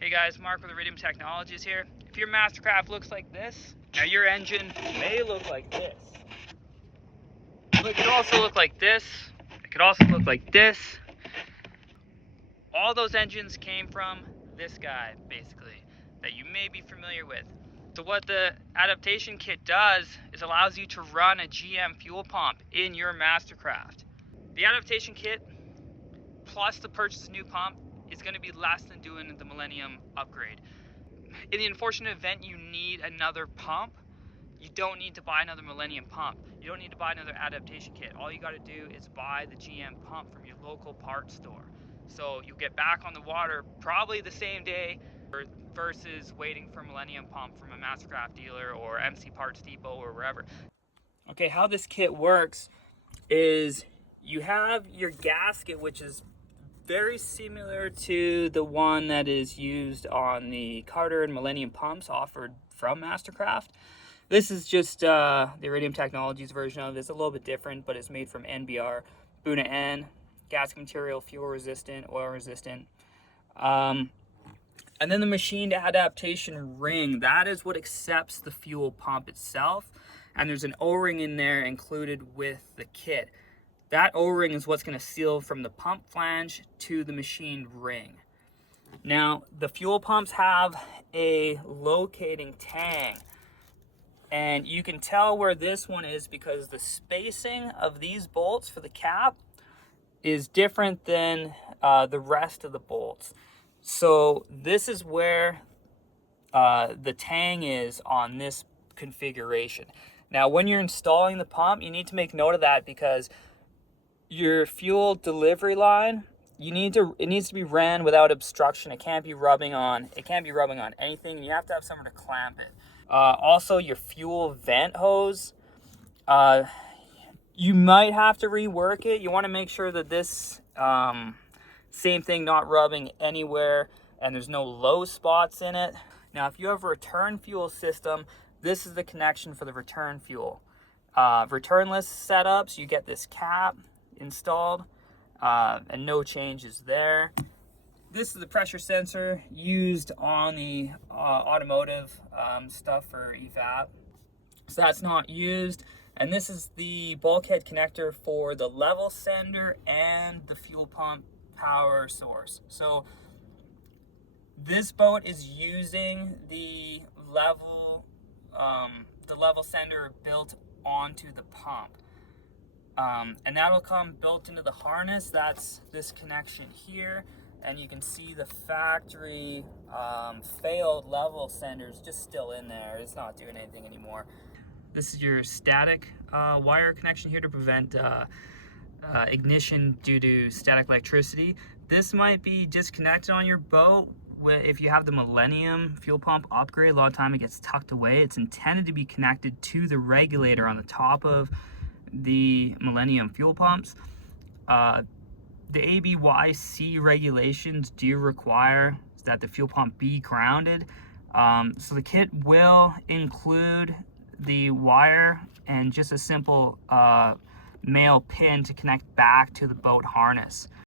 Hey guys, Mark with Iridium Technologies here. If your Mastercraft looks like this, now your engine may look like this. But it could also look like this. It could also look like this. All those engines came from this guy, basically, that you may be familiar with. So what the Adaptation kit does is allows you to run a GM fuel pump in your Mastercraft. The Adaptation kit plus the purchase of new pump is going to be less than doing the Millennium upgrade. In the unfortunate event you need another pump, you don't need to buy another Millennium pump. You don't need to buy another Adaptation kit. All you got to do is buy the GM pump from your local parts store. So you'll get back on the water probably the same day versus waiting for a Millennium pump from a Mastercraft dealer or MC Parts Depot or wherever. Okay, how this kit works is you have your gasket, which is very similar to the one that is used on the Carter and Millennium pumps offered from Mastercraft. This is just the Iridium Technologies version of it. It's a little bit different, but it's made from NBR, Buna N, gasket material, fuel resistant, oil resistant. And then the machined adaptation ring, that is what accepts the fuel pump itself. And there's an O-ring in there included with the kit. That O-ring is what's going to seal from the pump flange to the machined ring. Now, the fuel pumps have a locating tang. And you can tell where this one is because the spacing of these bolts for the cap is different than the rest of the bolts. So this is where the tang is on this configuration. Now, when you're installing the pump, you need to make note of that because your fuel delivery line, it needs to be ran without obstruction. It can't be rubbing on anything. You have to have somewhere to clamp it. Also, your fuel vent hose, you might have to rework it. You want to make sure that this same thing not rubbing anywhere and there's no low spots in it. Now, if you have a return fuel system, this is the connection for the return fuel. Returnless setups, you get this cap installed and no changes there. This is the pressure sensor used on the automotive stuff for evap. So that's not used. And this is the bulkhead connector for the level sender and the fuel pump power source. So this boat is using the level sender built onto the pump. And that'll come built into the harness. That's this connection here. And you can see the factory failed level sender is just still in there. It's not doing anything anymore. This is your static wire connection here to prevent ignition due to static electricity. This might be disconnected on your boat. If you have the Millennium fuel pump upgrade, a lot of time it gets tucked away. It's intended to be connected to the regulator on the top of the Millennium fuel pumps. The ABYC regulations do require that the fuel pump be grounded. So the kit will include the wire and just a simple male pin to connect back to the boat harness.